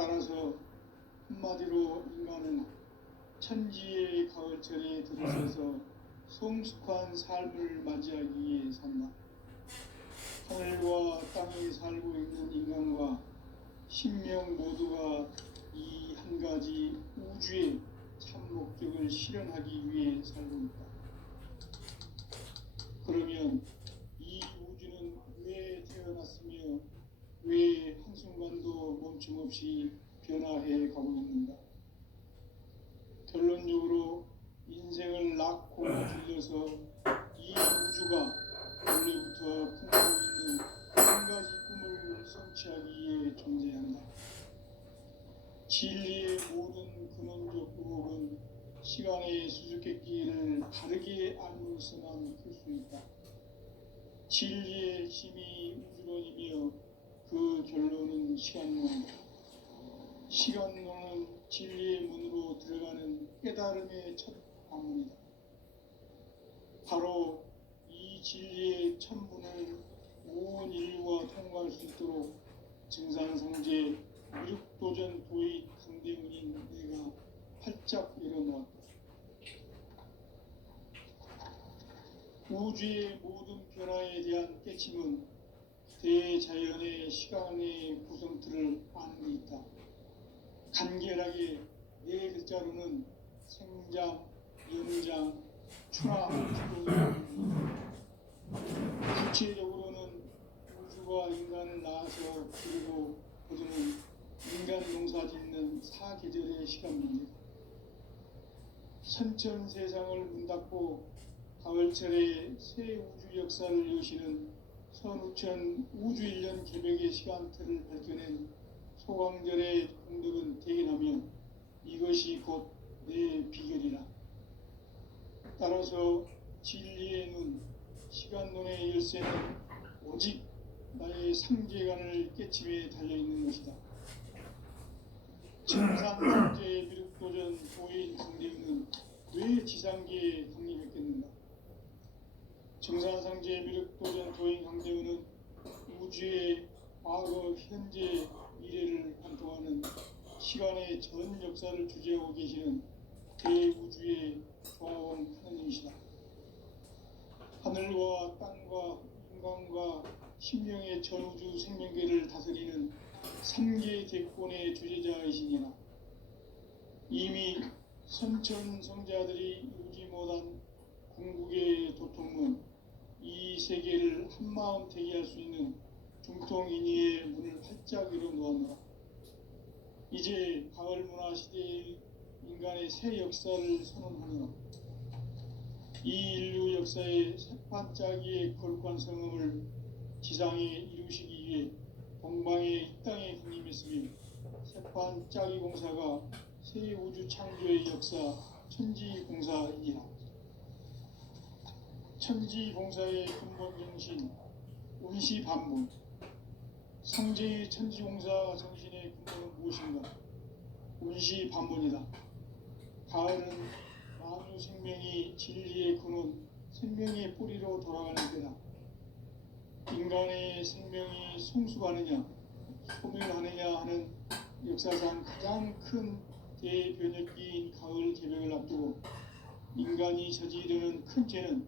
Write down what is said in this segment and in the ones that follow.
따라서 한마디로 인간은 천지의 가을철에 들어서서 성숙한 삶을 맞이하기 위해 산다. 하늘과 땅에 살고 있는 인간과 신명 모두가 이 한 가지 우주의 참 목적을 실현하기 위해 살고 있다. 그러면 이 우주는 왜 태어났으며 왜 한순간도 멈춤없이 변화해 가고 있는가? 결론적으로 인생을 낳고 길러서 이 우주가 원래부터 품고 있는 한 가지 꿈을 성취하기 위해 존재한다. 진리의 모든 근원적 의혹은 시간의 수수께끼를 바르게 알고서만 풀 수 있다. 진리의 힘이 우주론이며 그 결론은 시간론이다. 시간론은 진리의 문으로 들어가는 깨달음의 첫 관문이다. 바로 이 진리의 첫 문을 온 인류가 통과할 수 있도록 증산성제 미륵도전 도의 강대문인 내가 활짝 열어놓았다. 우주의 모든 변화에 대한 깨침은 대자연의 시간의 구성틀을 아는 데 있다. 간결하게 네 글자로는 생장, 연장, 출항, 주동이 구체적으로는 우주가 인간을 낳아서 기르고 거두는 인간 농사 짓는 사계절의 시간 문제다. 선천 세상을 문 닫고 가을철에 새 우주 역사를 여시는 선우천 우주 1년 개벽의 시간틀을 밝혀낸 소강절의 공덕은 대견하며 이것이 곧 내 비결이라. 따라서 진리의 눈, 시간론의 열쇠는 오직 나의 상제관을 깨침에 달려있는 것이다. 증산성제의 미륵도전 도인 강대우는 왜 지상계에 강림했겠는가? 증산성제의 미륵도전 도인 강대우는 우주의 과거, 현재, 미래를 관통하는 시간의 전 역사를 주재하고 계시는 대우주의 조화원 하느님이시다. 하늘과 땅과 인간과 신명의 전우주 생명계를 다스리는 3계 대권의 주제자이시니라. 이미 선천성자들이 이루지 못한 궁극의 도통문, 이 세계를 한마음 대기할 수 있는 중통인의의 문을 활짝 열어놓았노라. 이제 가을 문화 시대의 인간의 새 역사를 선언하노라. 이 인류 역사의 새반짝이의 거룩한 성음을 지상에 이루시기 위해 동방의 이 땅에 강림했으며 새반짝이 공사가 새 우주 창조의 역사 천지공사이니라. 천지공사의 근본 정신 운시반문, 성제의 천지공사 정신의 근본은 무엇인가? 운시반문이다. 가을은 만유 생명이 진리의 근원, 생명의 뿌리로 돌아가는 때다. 인간의 생명이 성숙하느냐, 소멸하느냐 하는 역사상 가장 큰 대변혁기인 가을 개벽을 앞두고 인간이 저지르는 큰 죄는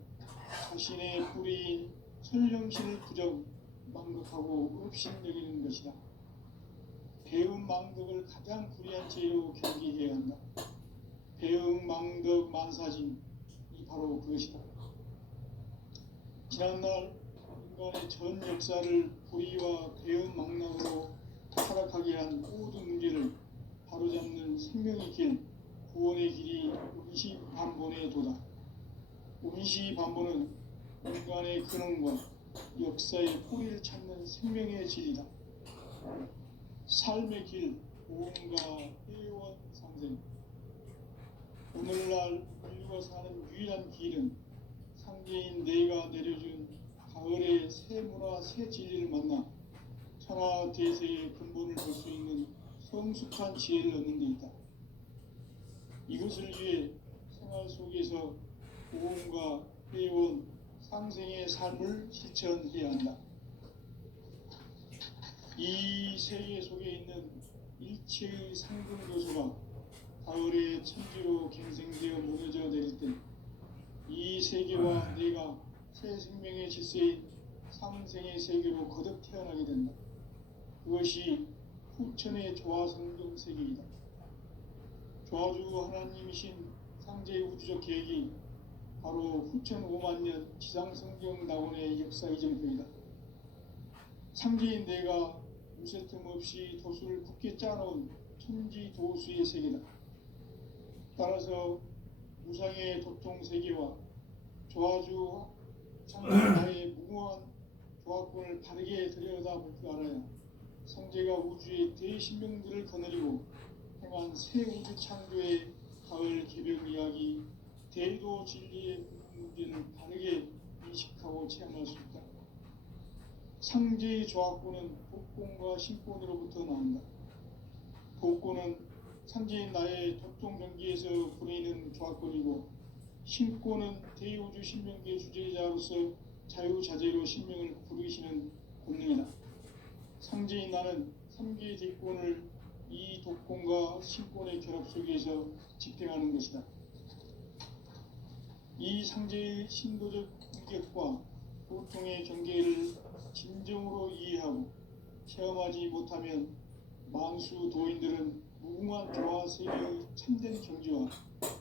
자신의 뿌리인 설령신을 부정, 망극하고 업신여기는 것이다. 배음 망덕을 가장 불의한 죄로 경계해야 한다. 배음 망덕 만사진, 이 바로 그것이다. 지난날 인간의 전 역사를 불의와 배음 망락으로 타락하게 한 모든 문제를 바로잡는 생명의 길, 구원의 길이 운시반본의 도다. 운시반본은 인간의 근원과 역사의 뿌리를 찾는 생명의 질이다. 삶의 길, 보험과 회원 상생. 오늘날 인류가 사는 유일한 길은 상제인 내가 내려준 가을의 새 문화, 새 진리를 만나 천하 대세의 근본을 볼 수 있는 성숙한 지혜를 얻는 데 있다. 이것을 위해 생활 속에서 보험과 회원, 상생의 삶을 실천해야 한다. 이 세계 속에 있는 일체의 상등교수가 가을의 천지로 갱생되어 무너져 내릴 때 이 세계와 내가 새 생명의 질서인 상생의 세계로 거듭 태어나게 된다. 그것이 후천의 조화성경 세계이다. 조화주 하나님이신 상제의 우주적 계획이 바로 후천 5만 년 지상성경 낙원의 역사 이전표이다. 상제인 내가 무쇠 틈 없이 도수를 굳게 짜놓은 천지 도수의 세계다. 따라서 무상의 도통 세계와 조화주 상제 나의 무궁한 조화권을 바르게 들여다볼 줄 알아야 상제가 우주의 대신명들을 거느리고 행한 새 우주 창조의 가을 개벽 이야기, 대도 진리의 문제를 바르게 인식하고 체험할 수 있다. 상제의 조화권은 복권과 신권으로부터 나온다. 복권은 상제인 나의 도통 경기에서 부리는 조화권이고, 신권은 대우주 신명기의 주제자로서 자유자재로 신명을 부르시는 권능이다. 상제인 나는 3개의 대권을 이 독권과 신권의 결합 속에서 집행하는 것이다. 이 상제의 신도적 위격과 보통의 경계를 진정으로 이해하고 체험하지 못하면 만수 도인들은 무궁한 조화 세계의 참된 경지와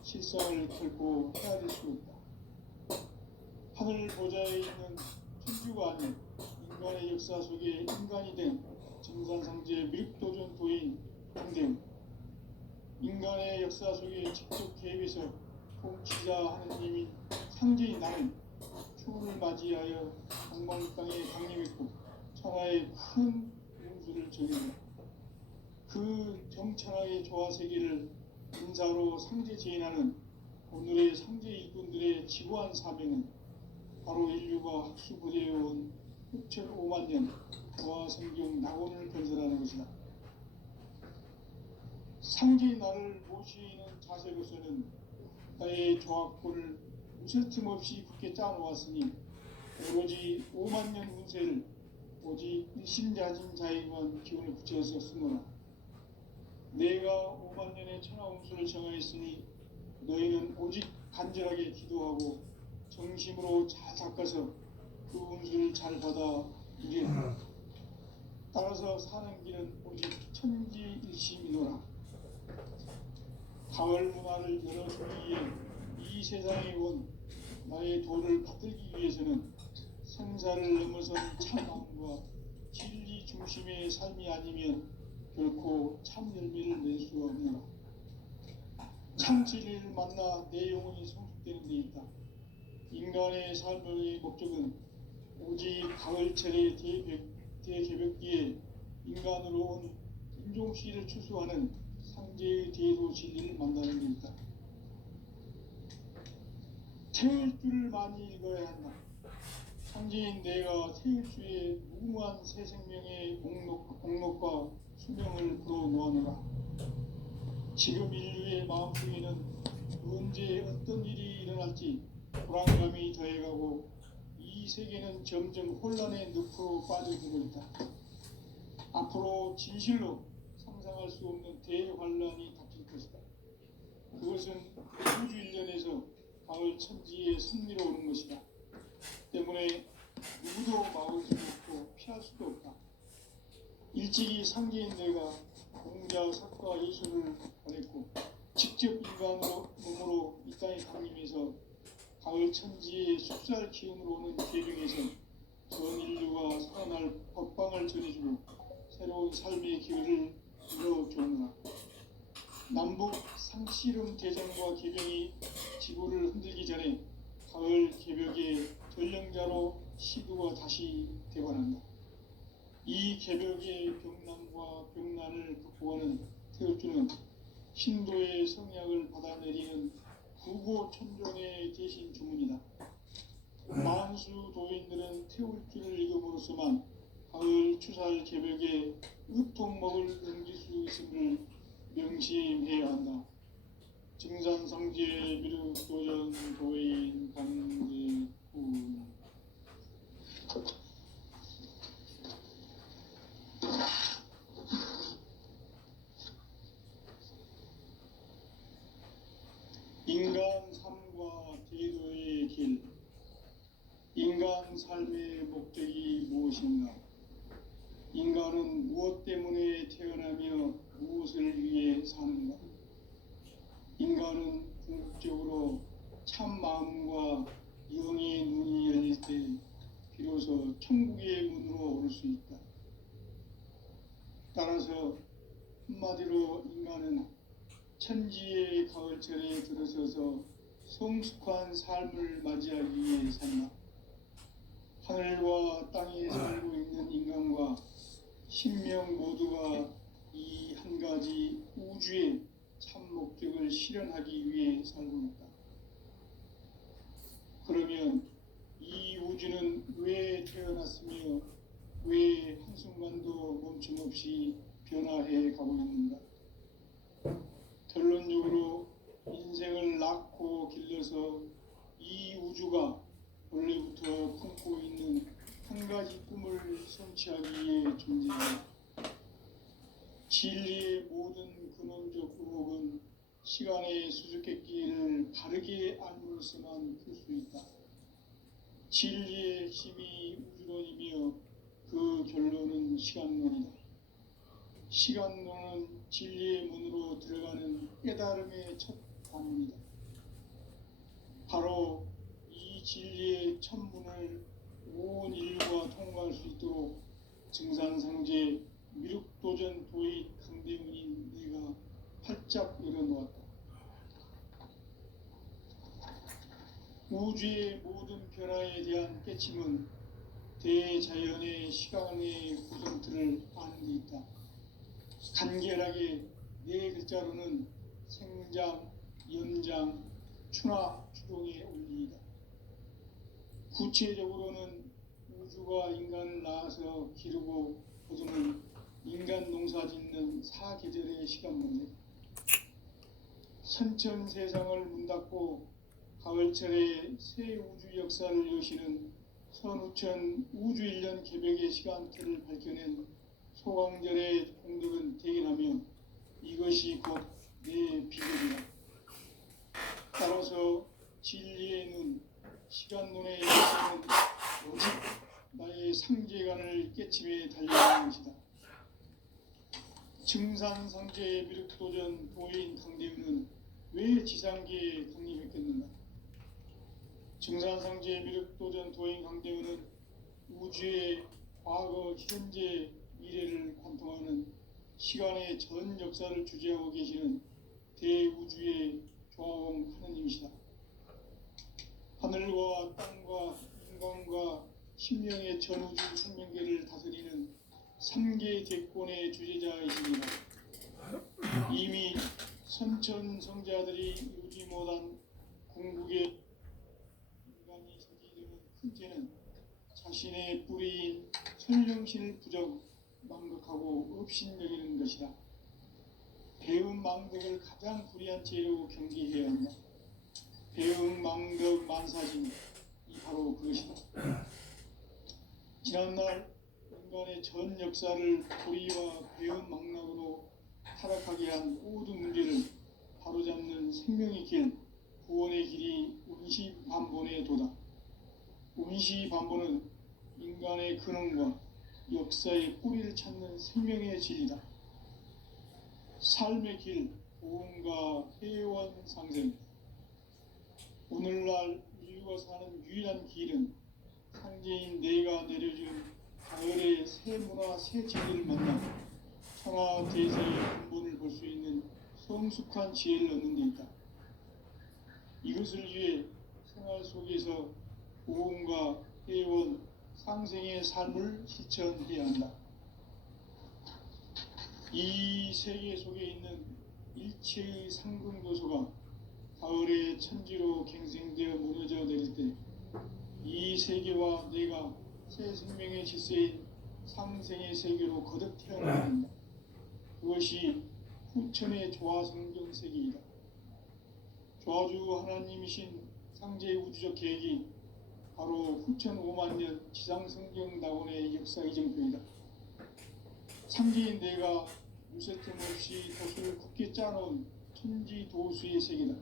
실상을 결코 헤아릴 수 없다. 하늘 보좌에 있는 천주가 아닌 인간의 역사 속에 인간이 된 정산상제 미륵도전 도인 동대웅, 인간의 역사 속에 직접 개입해서 통치자 하느님인 상제인 나는 추운을 맞이하여 강망 땅에 강림했고 천하의 큰 운수를 정했다. 그 정천하의 조화세계를 인사로 상제 제인하는 오늘의 상제 일꾼들의 지구한 사명은 바로 인류가 학수부대해온 6,5만 년 조화성경 낙원을 건설하는 것이다. 상제의 나를 모시는 자세로서는 나의 조화권을 무쇠 틈 없이 굳게 짜놓았으니 오로지 5만 년 운세를 오직 일심자진 자에게만 기운을 붙여서 쓰노라. 내가 5만 년의 천하 운수를 정하였으니 너희는 오직 간절하게 기도하고 정심으로 잘 닦아서 그 운수를 잘 받아 누리라. 따라서 사는 길은 오직 천지일심이노라. 가을 문화를 열어주기 위해 이 세상에 온 나의 도를 받들기 위해서는 생사를 넘어선 참마음과 진리 중심의 삶이 아니면 결코 참 열매를 낼 수 없노라. 참 진리를 만나 내 영혼이 성숙되는 데 있다. 인간의 삶의 목적은 오직 가을철의 대개벽기에 인간으로 온 인종시를 추수하는 상제의 대도 진리를 만나는 데 있다. 태울 줄을 많이 읽어야 한다. 상제인 내가 태울 주의 무궁한 새 생명의 공록과 수명을 불어놓아노라. 지금 인류의 마음속에는 언제 어떤 일이 일어날지 불안감이 더해가고 이 세계는 점점 혼란의 늪으로 빠져들고 있다. 앞으로 진실로 상상할 수 없는 대환란이 닥칠 것이다. 그것은 우주 일련에서 가을 천지의 승리로 오는 것이다. 때문에 누구도 막을 수 없고 피할 수도 없다. 일찍이 상제인 내가 공자, 석가, 예술을 보냈고 직접 인간으로 몸으로 이 땅에 강림해서 가을 천지의 숲살 기운으로 오는 계명에서 전 인류가 살아날 법방을 전해주고 새로운 삶의 기회를 이뤄주느라. 남북 상씨름 대전과 개병이 지구를 흔들기 전에 가을 개벽의 전령자로 시두가 다시 되관한다. 이 개벽의 병난과 병난을 극복하는 태울주는 신도의 성약을 받아내리는 구고천종의 대신 주문이다. 만수 도인들은 태울주를 읽음으로써만 가을 추살 개벽에 으통먹을 넘길 수 있음을 명심해야 한다. 증산성제 미륵도전 도인 강제군. 삶의 목적이 무엇인가? 인간은 무엇 때문에 태어나며 무엇을 위해 사는가? 인간은 궁극적으로 참 마음과 영의 눈이 열릴 때 비로소 천국의 문으로 오를 수 있다. 따라서 한마디로 인간은 천지의 가을철에 들어서서 성숙한 삶을 맞이하기 위해 산다. 하늘과 땅에 살고 있는 인간과 신명 모두가 이 한 가지 우주의 참 목적을 실현하기 위해 살고 있다. 그러면 이 우주는 왜 태어났으며 왜 한순간도 멈춤없이 변화해 가고 있는가? 결론적으로 인생을 낳고 길러서 이 우주가 원래부터 품고 있는 한 가지 꿈을 성취하기 위해 존재한다. 진리의 모든 근원적 의혹은 시간의 수수께끼를 바르게 알므로서만 풀 수 있다. 진리의 핵심이 우주론이며 그 결론은 시간론이다. 시간론은 진리의 문으로 들어가는 깨달음의 첫 관문이다. 바로 이 진리의 첫 문을 온 인류가 통과할 수 있도록 증산상제 미륵도전 도의 강대문인 내가 활짝 열어놓았다. 우주의 모든 변화에 대한 깨침은 대자연의 시간의 구성틀을 아는 데 있다. 간결하게 네 글자로는 생장, 연장, 추나 추동의 원리이다. 구체적으로는 우주가 인간을 낳아서 기르고 거두는 인간 농사 짓는 사계절의 시간 문제다. 선천 세상을 문 닫고 가을철에 새 우주 역사를 여시는 선우천 우주 1년 개벽의 시간틀을 밝혀낸 소강절의 공덕은 대견하며 이것이 곧 내 비결이다. 따라서 진리의 눈, 시간론의 역사는 오직 나의 상제관을 깨침에 달려있는 것이다. 증산상제의 미륵도전 도인 강대우는 왜 지상계에 강림했겠는가? 증산상제의 미륵도전 도인 강대우는 우주의 과거, 현재, 미래를 관통하는 시간의 전 역사를 주재하고 계시는 대우주의 조화공 하느님이시다. 하늘과 땅과 인간과 신명의 전우주 생명계를 다스리는 3개 대권의 주제자이십니다. 이미 선천성자들이 이루지 못한 궁극의 인간이 저지르는 큰 죄는 자신의 뿌리인 천령신을 부정, 망극하고 업신여기는 것이다. 배음 망덕을 가장 불의한 죄로 경계해야 한다. 배음 망덕 만사진이 바로 그것이다. 지난날 인간의 전 역사를 불의와 배음 망락으로 타락하게 한 모든 문제를 바로잡는 생명의 길, 구원의 길이 운시반본의 도다. 운시반본은 인간의 근원과 역사의 뿌리를 찾는 생명의 진리다. 삶의 길, 보험과 회원 상생. 오늘날 인류가 사는 유일한 길은 상제인 내가 내려준 가을의 새 문화 새 진리를 만나 천하 대세의 근본을 볼 수 있는 성숙한 지혜를 얻는 데 있다. 이것을 위해 생활 속에서 보험과 회원, 상생의 삶을 실천해야 한다. 이 세계 속에 있는 일체의 상승도소가 가을의 천지로 갱생되어 무너져 내릴 때 이 세계와 내가 새 생명의 질서인 상생의 세계로 거듭 태어나야 한다. 그것이 후천의 조화성경 세계이다. 조화주 하나님이신 상제의 우주적 계획이 바로 후천 5만 년 지상성경 낙원의 역사 이정표이다. 상제인 내가 무쇠 틈 없이 돛을 굳게 짜놓은 천지 도수의 세계다.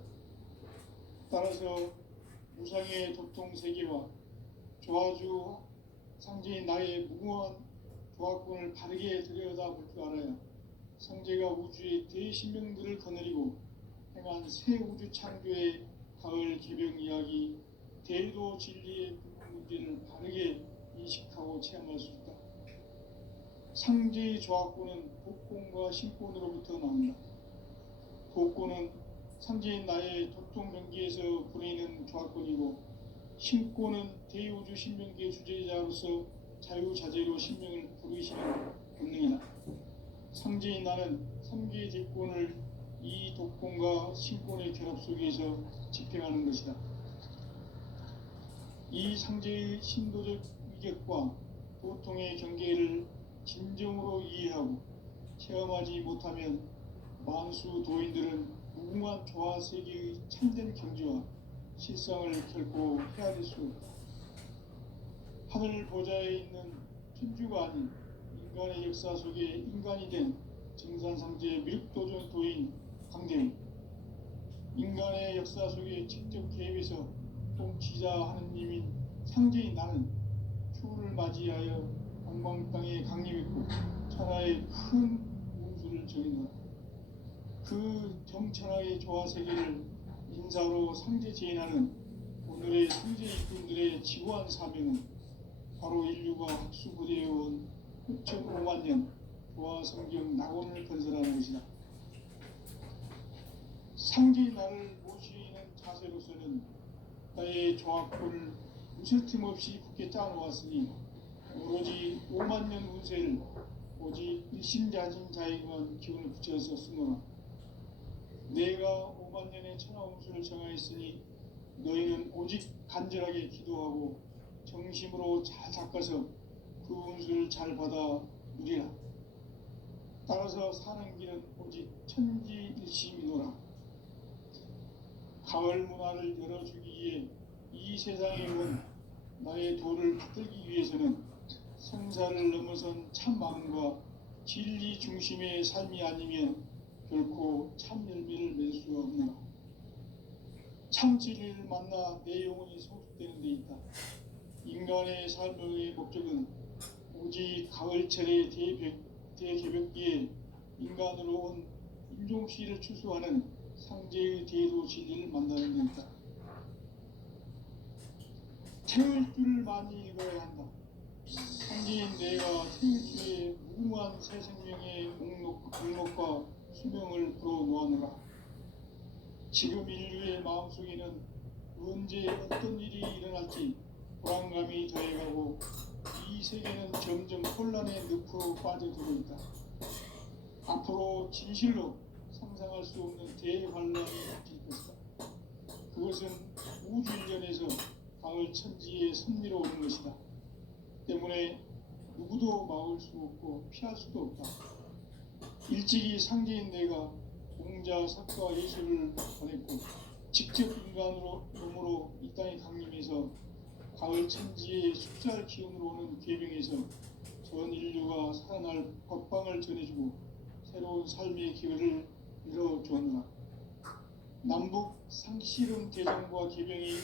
따라서 무상의 도통 세계와 조화주 상제인 나의 무궁한 조화권을 바르게 들여다볼 줄 알아야 성제가 우주의 대신명들을 거느리고 행한 새 우주 창조의 가을 개병 이야기, 대도 진리의 근본 문제를 바르게 인식하고 체험할 수 있다. 상제의 조화권은 복권과 신권으로부터 나온다. 복권은 상제인 나의 도통명기에서 보내는 조화권이고, 신권은 대우주 신명기의 주제자로서 자유자재로 신명을 부르시는 본능이다. 상제인 나는 3개의 대권을 이 독권과 신권의 결합 속에서 집행하는 것이다. 이 상제의 신도적 위격과 보통의 경계를 진정으로 이해하고 체험하지 못하면 만수 도인들은 무궁한 조화 세계의 참된 경지와 실상을 결코 헤아릴 수 없다. 하늘 보좌에 있는 천주가 아닌 인간의 역사 속에 인간이 된 정산상제의 밀도전 도인 강대위, 인간의 역사 속에 직접 개입해서 통치자 하느님인 상제인 나는 추후를 맞이하여 동방 땅에 강림했고 천하의 큰 운수를 정해놓았다. 그 정천하의 조화 세계를 인사로 상제 제인하는 오늘의 상제 일꾼들의 지구한 사명은 바로 인류가 학수부대해온 6,500만 년 조화 성경 낙원을 건설하는 것이다. 상제의 나를 모시는 자세로서는 나의 조화권을 무설틈 없이 굳게 짜놓았으니 오로지 5만 년 운세를 오직 일심자진 자에게만 기운을 붙여서 쓰노라. 내가 5만 년의 천하 운수를 정하였으니 너희는 오직 간절하게 기도하고 정심으로 잘 닦아서 그 운수를 잘 받아 누리라. 따라서 사는 길은 오직 천지일심이노라. 가을 문화를 열어주기 위해 이 세상에 온 나의 도를 받들기 위해서는 생사를 넘어선 참 마음과 진리 중심의 삶이 아니면 결코 참 열매를 맺을 수 없노라. 참 진리를 만나 내 영혼이 성숙되는 데 있다. 인간의 삶의 목적은 오직 가을철의 대개벽기에 인간으로 온 인종씨를 추수하는 상제의 대도 진리를 만나는 데 있다. 태울 줄을 많이 읽어야 한다. 상제인 내가 태울 줄의 무궁한 새 생명의 목록과 수명을 풀어놓아노라. 지금 인류의 마음속에는 언제 어떤 일이 일어날지 불안감이 더해가고 이 세계는 점점 혼란의 늪으로 빠져들고 있다. 앞으로 진실로 상상할 수 없는 대환란이 닥칠 것이다. 그것은 우주 일련에서 가을 천지의 섭리로 오는 것이다. 때문에 누구도 막을 수 없고 피할 수도 없다. 일찍이 상제인 내가 공자, 석가, 예술을 보냈고 직접 인간으로 몸으로 이 땅에 강림해서 가을 천지의 숫자를 기운으로 오는 계병에서 전 인류가 살아날 법방을 전해주고 새로운 삶의 기회를 열어주었노라. 남북 상씨름 대전과 계병이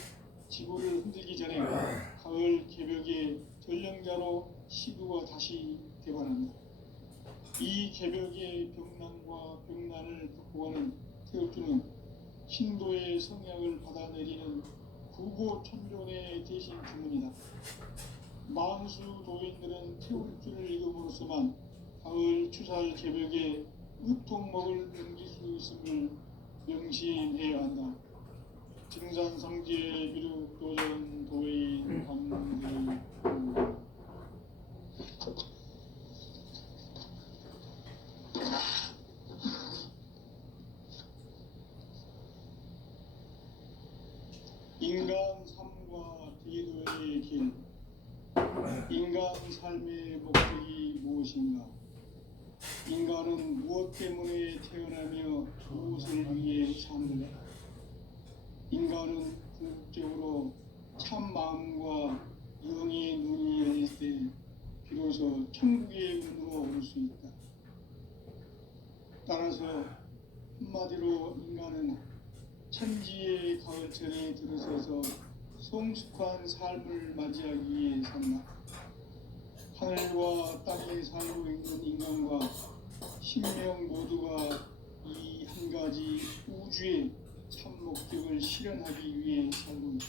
지구를 흔들기 전에 가을 개벽의 전령자로 시부가 다시 개발한다. 이 개벽의 병난과 병난을 극복하는 태극주는 신도의 성향을 받아내리는 구고천존의 대신 주문이다. 만수 도인들은 태극주를 읽음으로써만 가을 추살 개벽의 의통목을 넘길 수 있음을 명심해야 한다. 증산성제 비록 도전 도인 관계 인간 삶과 대도의 길. 인간 삶의 목적이 무엇인가? 인간은 무엇 때문에 태어나며 무엇을 위해 사는가? 인간은 궁극적으로 참 마음과 영의 눈이 열릴 때 비로소 천국의 문으로 올 수 있다. 따라서 한마디로 인간은 천지의 가을철에 들어서서 성숙한 삶을 맞이하기 위해 산다. 하늘과 땅에 살고 있는 인간과 신명 모두가 이 한 가지 우주의 참 목적을 실현하기 위해 살고 있다.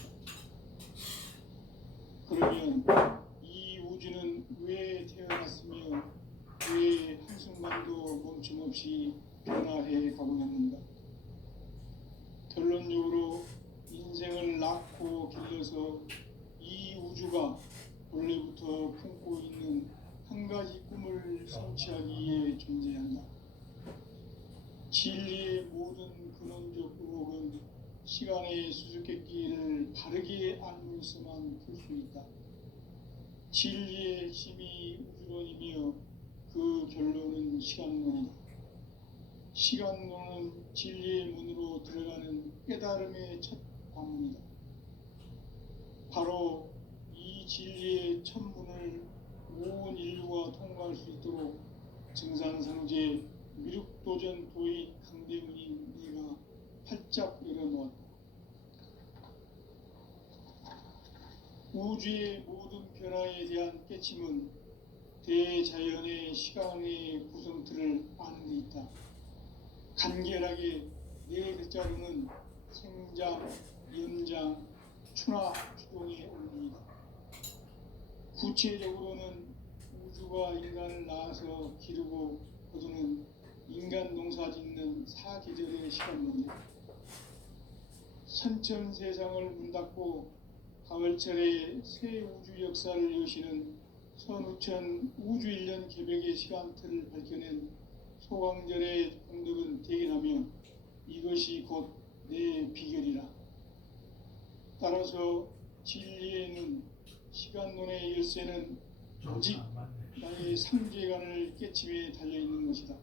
그러면 이 우주는 왜 태어났으며 왜 한순간도 멈춤없이 변화해 가고 있는가? 결론적으로 인생을 낳고 길러서 이 우주가 원래부터 품고 있는 한 가지 꿈을 성취하기 위해 존재한다. 진리의 모든 근원적 의혹은 시간의 수수께끼를 바르게 알면서만 풀 수 있다. 진리의 핵심이 우주론이며 그 결론은 시간론이다. 시간론은 진리의 문으로 들어가는 깨달음의 첫 관문이다. 바로 이 진리의 첫 문을 온 인류가 통과할 수 있도록 증산상제 미륵도전 도인 강대훈이 네가 활짝 열어놓았다. 우주의 모든 변화에 대한 깨침은 대자연의 시간의 구성틀을 아는 데 있다. 간결하게 네 글자로는 생장, 연장, 추나 추동의 원리이다. 구체적으로는 우주가 인간을 낳아서 기르고 거두는 인간 농사 짓는 사계절의 시간론이다. 선천세상을 문닫고 가을철에 새 우주 역사를 여시는 선우천 우주일년 개벽의 시간틀을 밝혀낸 소강절의 공덕은 대견하며 이것이 곧 내 비결이라. 따라서 진리에는 시간론의 열쇠는 오직 나의 상제관을 깨침에 달려있는 것이다.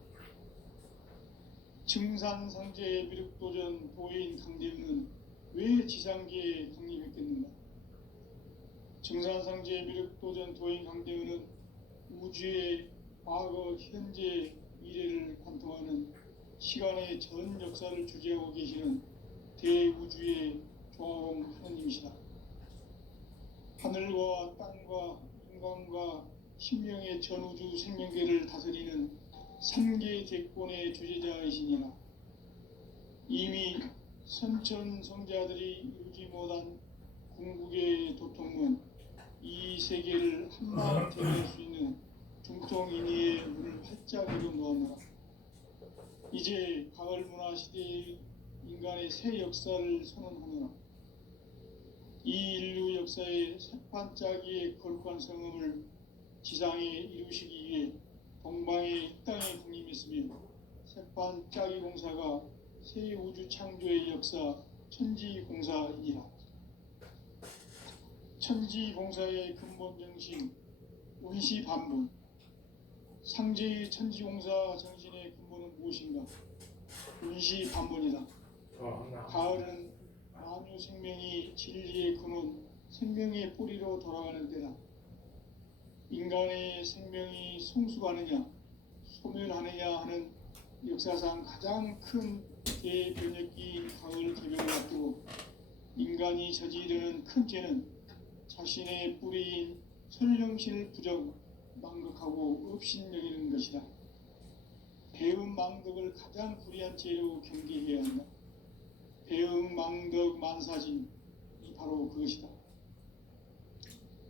증산상제의 미륵도전 도인 강대훈은 왜 지상계에 강림했겠는가? 증산상제의 미륵도전 도인 강대훈은 우주의 과거, 현재, 미래를 관통하는 시간의 전 역사를 주재하고 계시는 대우주의 조화원 하나님이시다. 하늘과 땅과 인간과 신명의 전우주 생명계를 다스리는 삼계 대권의 주제자이시니라. 이미 선천성자들이 이루지 못한 궁극의 도통은 이 세계를 한마음 대할 수 있는 중통인의의 문을 활짝 열어놓았노라. 이제 가을 문화 시대의 인간의 새 역사를 선언하노라. 이 인류 역사의 새반짝이의 거룩한 성음을 지상에 이루시기 위해 동방의 이 땅에 강림했으며 새반짝이 공사가 새 우주 창조의 역사 천지공사이니라. 천지공사의 근본 정신 운시반분. 상제의 천지공사 정신의 근본은 무엇인가? 운시반분이다. 가을은 만유 생명이 진리의 근원, 생명의 뿌리로 돌아가는 때다. 인간의 생명이 성숙하느냐, 소멸하느냐 하는 역사상 가장 큰 대변혁기 가을 개벽을 앞두고 인간이 저지르는 큰 죄는 자신의 뿌리인 설령신을 부정, 망극하고 업신여기는 것이다. 배음 망덕을 가장 불의한 죄로 경계해야 한다. 배음 망덕 만사진이 바로 그것이다.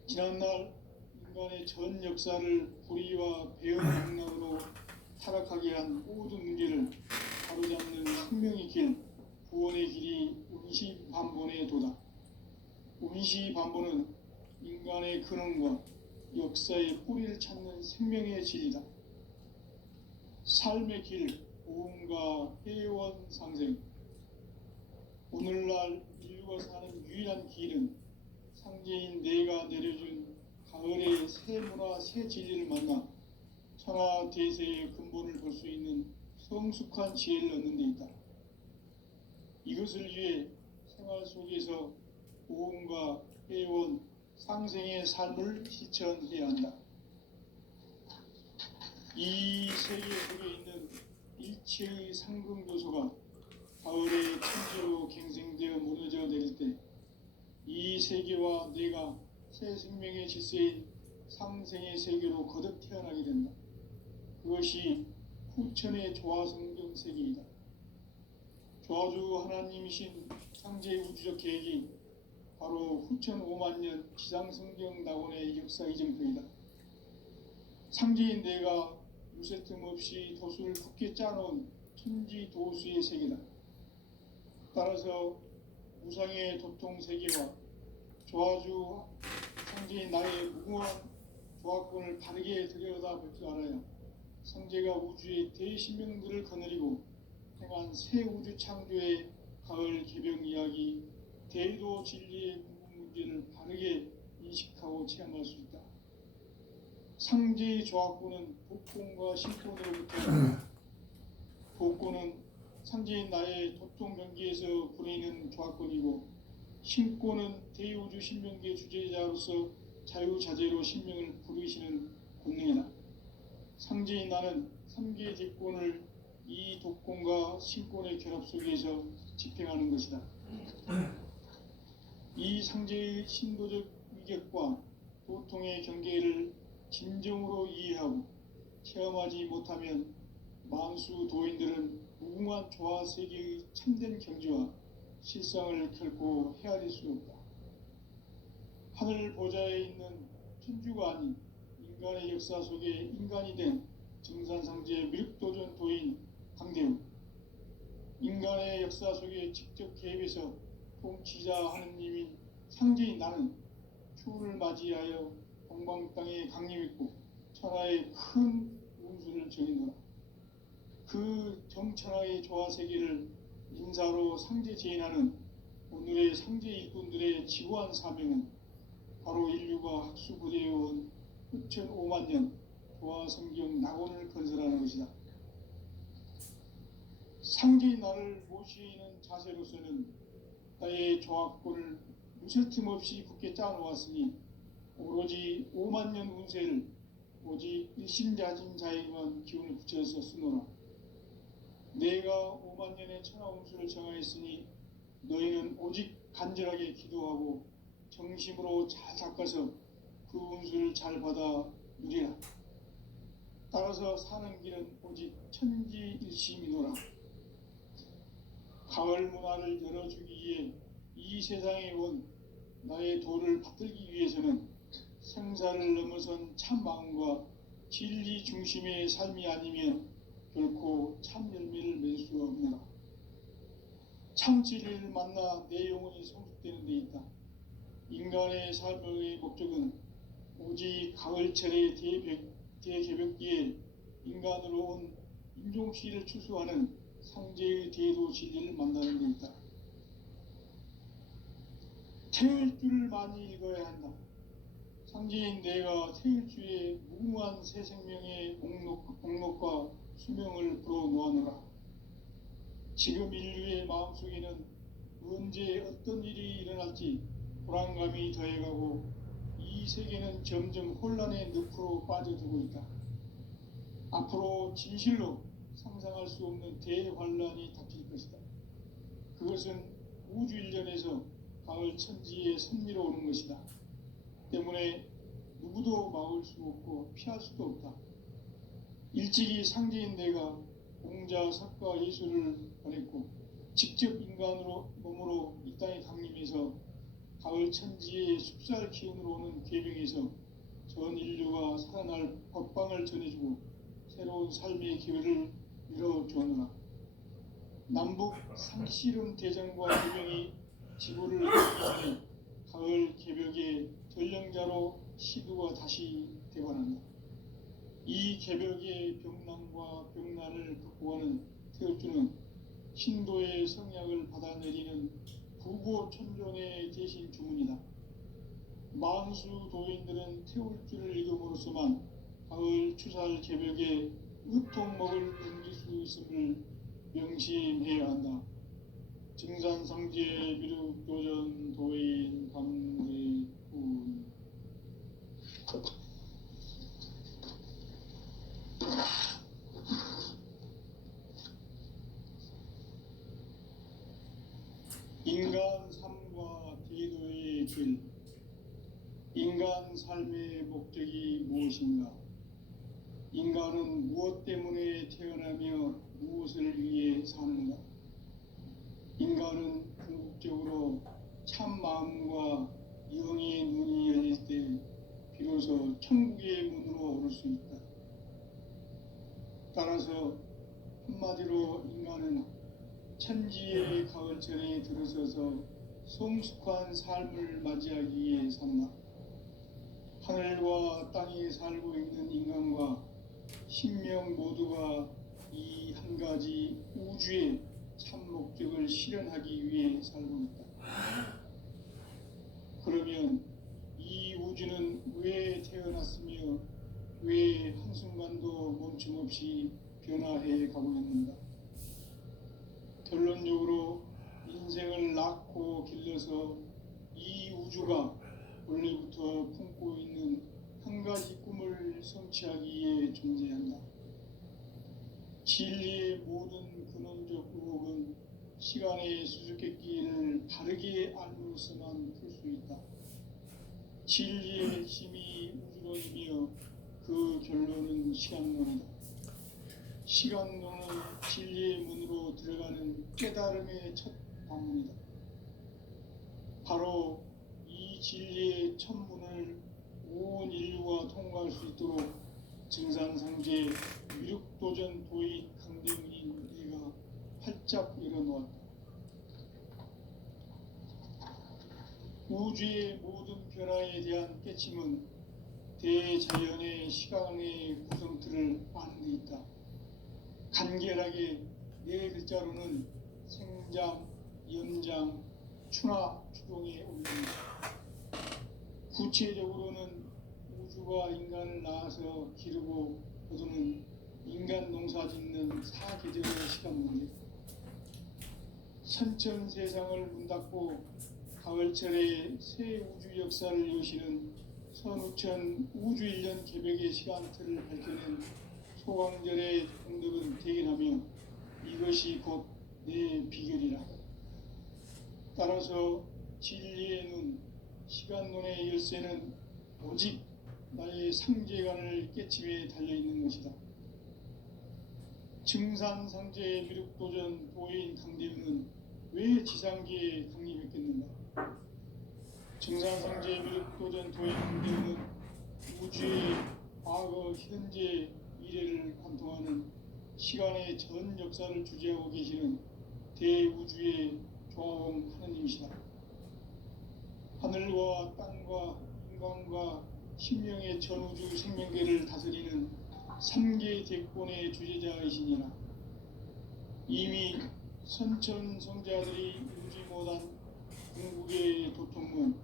지난날 인간의 전 역사를 불의와 배음 망락으로 타락하게 한 모든 문제를 바로잡는 생명의 길, 구원의 길이 운시반본의 도다. 운시반본은 인간의 근원과 역사의 뿌리를 찾는 생명의 진리다. 삶의 길, 보험과 회원 상생. 오늘날 인류가 사는 유일한 길은 상제인 내가 내려준 가을의 새 문화, 새 진리를 만나 천하 대세의 근본을 볼 수 있는 성숙한 지혜를 얻는 데 있다. 이것을 위해 생활 속에서 보험과 회원, 상생의 삶을 실천해야 한다. 이 세계 속에 있는 일체의 상승도소가 가을의 천지로 갱생되어 무너져 내릴 때 이 세계와 내가 새 생명의 질서인 상생의 세계로 거듭 태어나게 된다. 그것이 후천의 조화성경 세계이다. 조화주 하나님이신 창제 우주적 계획이 바로 후천 5만 년 지상성경 낙원의 역사 이정표이다. 상제인 내가 무쇠 틈 없이 도수를 굳게 짜놓은 천지 도수의 세계다. 따라서 우상의 도통 세계와 조화주 상제인 나의 무궁한 조화권을 바르게 들여다볼 줄 알아야 상제가 우주의 대신명들을 거느리고 행한 새 우주 창조의 가을 개병 이야기, 대도 진리의 궁극 문제를 바르게 인식하고 체험할 수 있다. 상제의 조화권은 복권과 신권으로부터 복권은 상제인 나의 도통 경계에서 부리는 조화권이고, 신권은 대우주 신명계 주제자로서 자유자재로 신명을 부르시는 권능이다. 상제인 나는 3개의 대권을 이 독권과 신권의 결합 속에서 집행하는 것이다. 이 상제의 신도적 위격과 도통의 경계를 진정으로 이해하고 체험하지 못하면 만수 도인들은 무궁한 조화 세계의 참된 경지와 실상을 결코 헤아릴 수 없다. 하늘 보좌에 있는 천주가 아닌 인간의 역사 속에 인간이 된 정산상제의 미륵도전 도인 강대우, 인간의 역사 속에 직접 개입해서 통치자 하느님인 상제인 나는 추운을 맞이하여 동방 땅에 강림했고 천하의 큰 운수를 정해놓아 그 정천하의 조화 세계를 인사로 상제 제인하는 오늘의 상제 일꾼들의 지구한 사명은 바로 인류가 학수부대해온 후천 5만 년 조화 성경 낙원을 건설하는 것이다. 상제인 나를 모시는 자세로서는 나의 조화권을 무쇠 틈 없이 굳게 짜놓았으니 오로지 5만 년 운세를 오직 일심자진 자에게만 기운을 붙여서 쓰노라. 내가 5만 년의 천하 운수를 정하였으니 너희는 오직 간절하게 기도하고 정심으로 잘 닦아서 그 운수를 잘 받아 누리라. 따라서 사는 길은 오직 천지일심이노라. 가을 문화를 열어주기 위해 이 세상에 온 나의 도를 받들기 위해서는 생사를 넘어선 참 마음과 진리 중심의 삶이 아니면 결코 참 열매를 맺을 수 없노라. 참 진리를 만나 내 영혼이 성숙되는 데 있다. 인간의 삶의 목적은 오직 가을철의 대개벽기에 인간으로 온 인종씨를 추수하는 상제의 대도 진리를 만나는 데 있다. 태일주를 많이 읽어야 한다. 상제인 내가 태일주의 무궁한 새 생명의 목록과 수명을 불어놓아노라. 지금 인류의 마음속에는 언제 어떤 일이 일어날지 불안감이 더해가고 이 세계는 점점 혼란의 늪으로 빠져들고 있다. 앞으로 진실로 상상할 수 없는 대환란이 닥칠 것이다. 그것은 우주 일련에서 가을 천지의 섭리로 오는 것이다. 때문에 누구도 막을 수 없고 피할 수도 없다. 일찍이 상제인 내가 공자, 석가, 예수를 보냈고 직접 인간으로 몸으로 이 땅에 강림해서 가을 천지의 숲살 기운으로 오는 계명에서 전 인류가 살아날 법방을 전해주고 새로운 삶의 기회를 열어주었노라. 남북 상씨름 대전과 개병이 지구를 이루기 전에 가을 개벽의 전령자로 시두가 다시 되관한다. 이 개벽의 병난과 병난을 극복하는 태울주는 신도의 성약을 받아내리는 부고천존의 대신 주문이다. 만수 도인들은 태울주를 읽음으로써만 가을 추살 개벽에 의통목을 넘길 수 있음을 명심해야 한다. 증산상제 미륵도전 도인 강대훈. 인간 삶과 대도의 무엇인가? 인간은 무엇 때문에 태어나며 무엇을 위해 사는가? 인간은 궁극적으로 참 마음과 영의 눈이 열릴 때 비로소 천국의 문으로 오를 수 있다. 따라서 한마디로 인간은 천지의 가을철에 들어서서 성숙한 삶을 맞이하기 위해 산다. 하늘과 땅에 살고 있는 인간과 신명 모두가 이 한 가지 우주의 참 목적을 실현하기 위해 살고 있다. 그러면 이 우주는 왜 태어났으며 왜 한순간도 멈춤없이 변화해 가고 있는가? 결론적으로 인생을 낳고 길러서 이 우주가 원래부터 품고 있는 한 가지 꿈을 성취하기 위해 존재한다. 진리의 모든 근원적 의혹은 시간의 수수께끼를 바르게 알므로서만 풀 수 있다. 진리의 핵심이 우주론이며 그 결론은 시간론이다. 시간론은 진리의 문으로 들어가는 깨달음의 첫 방문이다. 바로 이 진리의 첫 문을 온 인류가 통과할 수 있도록 증산상제 미륵도전 도인 강대문인 네가 활짝 열어놓았다. 우주의 모든 변화에 대한 깨침은 대자연의 시간의 구성틀을 아는 데 있다. 간결하게 네 글자로는 생장, 연장, 추나 추동에 올립니다. 구체적으로는 우주가 인간을 낳아서 기르고 거두는 인간 농사 짓는 사계절의 시간 문제. 선천 세상을 문 닫고 가을철에 새 우주 역사를 여시는 선우천 우주 1년 개벽의 시간틀을 밝혀낸 소강절의 공덕은 대견하며 이것이 곧 내 비결이라. 따라서 진리의 눈, 시간론의 열쇠는 오직 나의 상제관을 깨침에 달려있는 것이다. 증산상제의 미륵도전 도인 강대윤은 왜 지상계에 강림했겠는가? 증산상제의 미륵도전 도인 강대윤은 우주의 과거, 현재, 미래를 관통하는 시간의 전 역사를 주재하고 계시는 대우주의 조화공 하느님이시다. 하늘과 땅과 인간과 신명의 전우주 생명계를 다스리는 3계 대권의 주제자이시니라. 이미 선천성자들이 울지 못한 궁극의 도통문,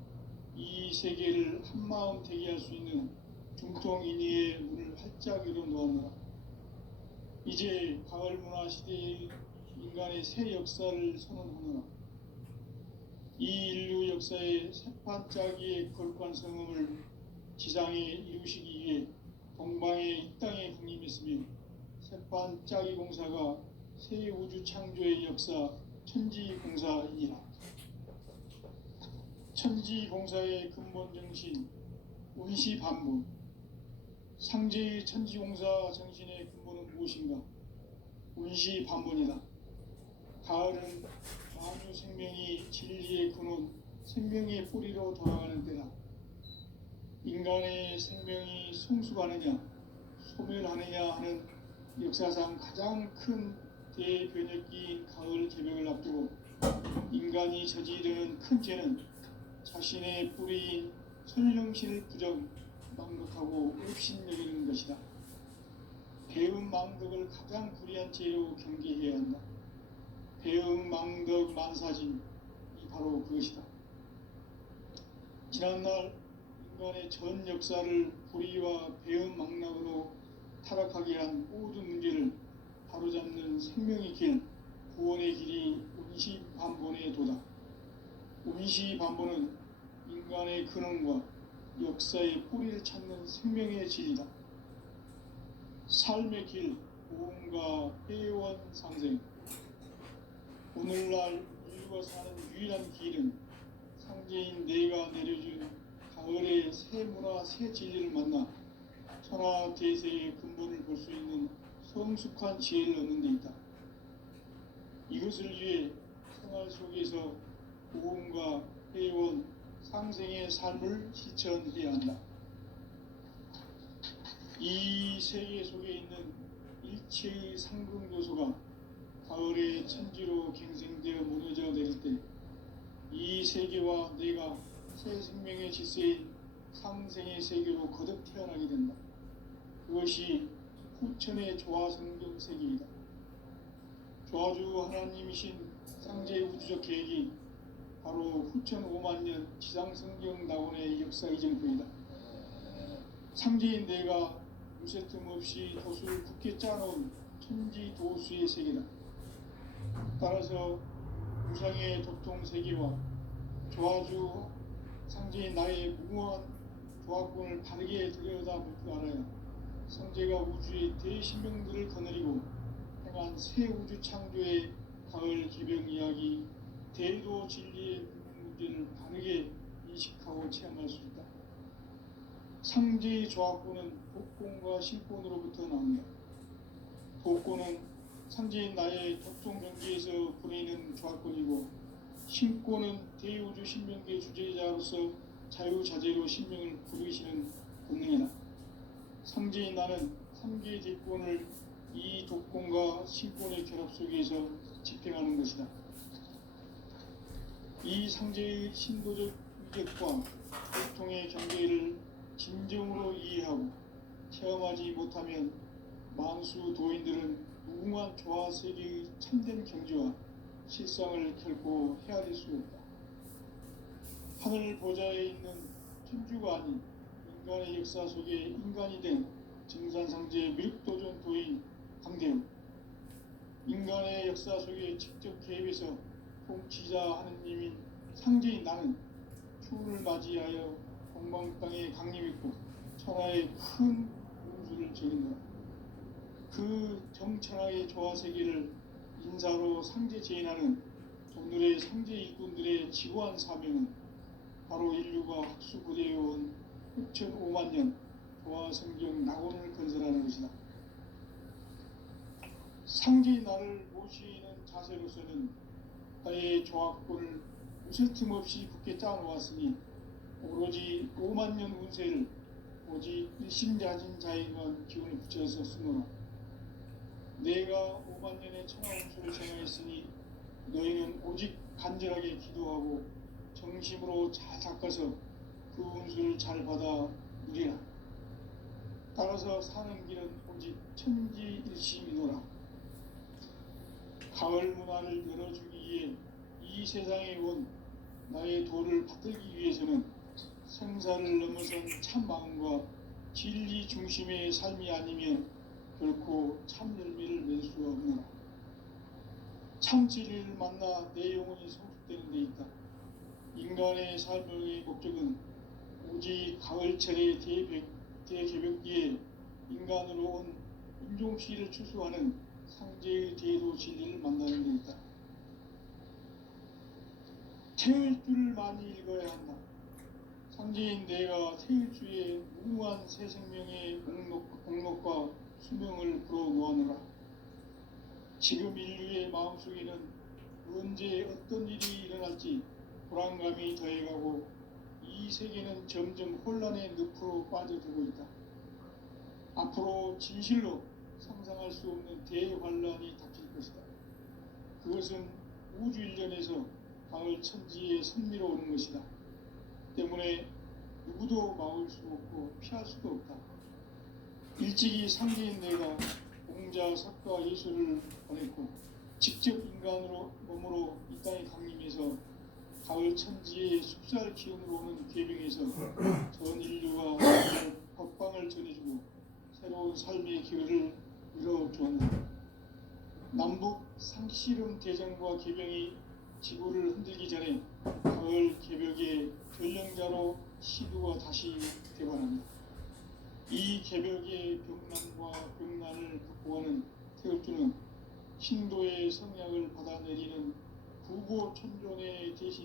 이 세계를 한마음 되게 할 수 있는 중통인의의 문을 활짝 열어놓았노라. 이제 가을 문화 시대의 인간의 새 역사를 선언하노라. 이 인류 역사의 새반짝이의 거룩한 성음을 지상에 이루시기 위해 동방의 이 땅에 강림했으며 새반짝이 공사가 새 우주 창조의 역사 천지공사이니라. 천지공사의 근본 정신 운시반분. 상제의 천지공사 정신의 근본은 무엇인가? 운시반분이다. 가을은 만유 생명이 진리의 근원, 생명의 뿌리로 돌아가는 때다. 인간의 생명이 성숙하느냐, 소멸하느냐 하는 역사상 가장 큰 대변혁기인 가을 개벽을 앞두고 인간이 저지르는 큰 죄는 자신의 뿌리인 선령신을 부정, 망덕하고 업신여기는 것이다. 배음 망덕을 가장 불의한 죄로 경계해야 한다. 배음 망덕 만사진이 바로 그것이다. 지난날 인간의 전 역사를 불의와 배음 망락으로 타락하게 한 모든 문제를 바로잡는 생명의 길, 구원의 길이 운시반본의 도다. 운시반본은 인간의 근원과 역사의 뿌리를 찾는 생명의 진리다. 삶의 길, 고음과 회원 상생. 오늘날 인류가 사는 유일한 길은 상제인 내가 내려준 가을의 새 문화, 새 진리를 만나 천하대세의 근본을 볼 수 있는 성숙한 지혜를 얻는 데 있다. 이것을 위해 생활 속에서 보험과 회원, 상생의 삶을 실천해야 한다. 이 세계 속에 있는 일체의 상급 요소가 가을의 천지로 갱생되어 무너져 내릴 때 이 세계와 내가 새 생명의 질서인 상생의 세계로 거듭 태어나게 된다. 그것이 후천의 조화성경 세계이다. 조화주 하나님이신 상제의 우주적 계획이 바로 후천 5만년 지상성경 낙원의 역사 이전부이다. 상제인 내가 무쇠 틈 없이 도수를 굳게 짜놓은 천지 도수의 세계다. 따라서 무상의 도통 세계와 조화주 상제인 나의 무궁한 조화권을 바르게 들여다볼 줄 알아야 성제가 우주의 대신명들을 거느리고 행한 새 우주 창조의 가을 기병 이야기, 대도 진리의 문제를 바르게 인식하고 체험할 수 있다. 상제의 조화권은 복권과 신권으로부터 나온다. 복권은 상제인 나의 독종 경계에서 부리는 조화권이고, 신권은 대우주 신명계 주제자로서 자유자재로 신명을 부르시는 본능이다. 상제인 나는 3개의 대권을 이 독권과 신권의 결합 속에서 집행하는 것이다. 이 상제의 신도적 위력과 보통의 경계를 진정으로 이해하고 체험하지 못하면 만수 도인들은 무궁한 조화 세계의 참된 경지와 실상을 결코 헤아릴 수 없다. 하늘 보좌에 있는 천주가 아닌 인간의 역사 속에 인간이 된 증산상제의 미륵도전 도인 강대우, 인간의 역사 속에 직접 개입해서 통치자 하느님인 상제인 나는 추운을 맞이하여 동방 땅에 강림했고 천하의 큰 운수를 적인다. 그 정천하의 조화 세계를 인사로 상제 제인하는 오늘의 상제 일꾼들의 지고한 사명은 바로 인류가 학수고대해온 6,500년 조화 성경 낙원을 건설하는 것이다. 상제의 나를 모시는 자세로서는 나의 조화권을 무쇠 틈 없이 굳게 짜놓았으니 오로지 5만 년 운세를 오직 일심자진 자에게만 기운을 붙여서 쓰노라. 내가 5만 년의 천하 운수를 정하였으니 너희는 오직 간절하게 기도하고 정심으로 잘 닦아서 그 운수를 잘 받아 누리라. 따라서 사는 길은 오직 천지일심이노라. 가을 문화를 열어주기 위해 이 세상에 온 나의 도를 받들기 위해서는 생사를 넘어선 참 마음과 진리 중심의 삶이 아니면 결코 참 열매를 맺을 수가 없노라. 참 진리를 만나 내 영혼이 성숙되는 데 있다. 인간의 삶의 목적은 오직 가을철의 대개벽기에 인간으로 온 인종시를 추수하는 상제의 대도 진리를 만나는 데 있다. 태일주를 많이 읽어야 한다. 상제인 내가 태일주의 무궁한 새 생명의 목록과 수명을 불어놓아노라. 지금 인류의 마음속에는 언제 어떤 일이 일어날지 불안감이 더해가고 이 세계는 점점 혼란의 늪으로 빠져들고 있다. 앞으로 진실로 상상할 수 없는 대환란이 닥칠 것이다. 그것은 우주 일련에서 가을 천지에 선미로 오는 것이다. 때문에 누구도 막을 수 없고 피할 수도 없다. 일찍이 상제인 내가 공자, 석가, 예수를 보냈고 직접 인간으로 몸으로 이 땅에 강림해서 가을 천지의 숲살 기운으로 오는 계병에서 전 인류가 법방을 전해주고 새로운 삶의 기회를 열어주었다. 남북 상씨름 대전과 계병이 지구를 흔들기 전에 가을 개벽의 전령자로 시두가 다시 되관합니다. 이 개벽의 병난과 병난을 극복하는 태극주는 신도의 성약을 받아내리는 부고 천존의 대신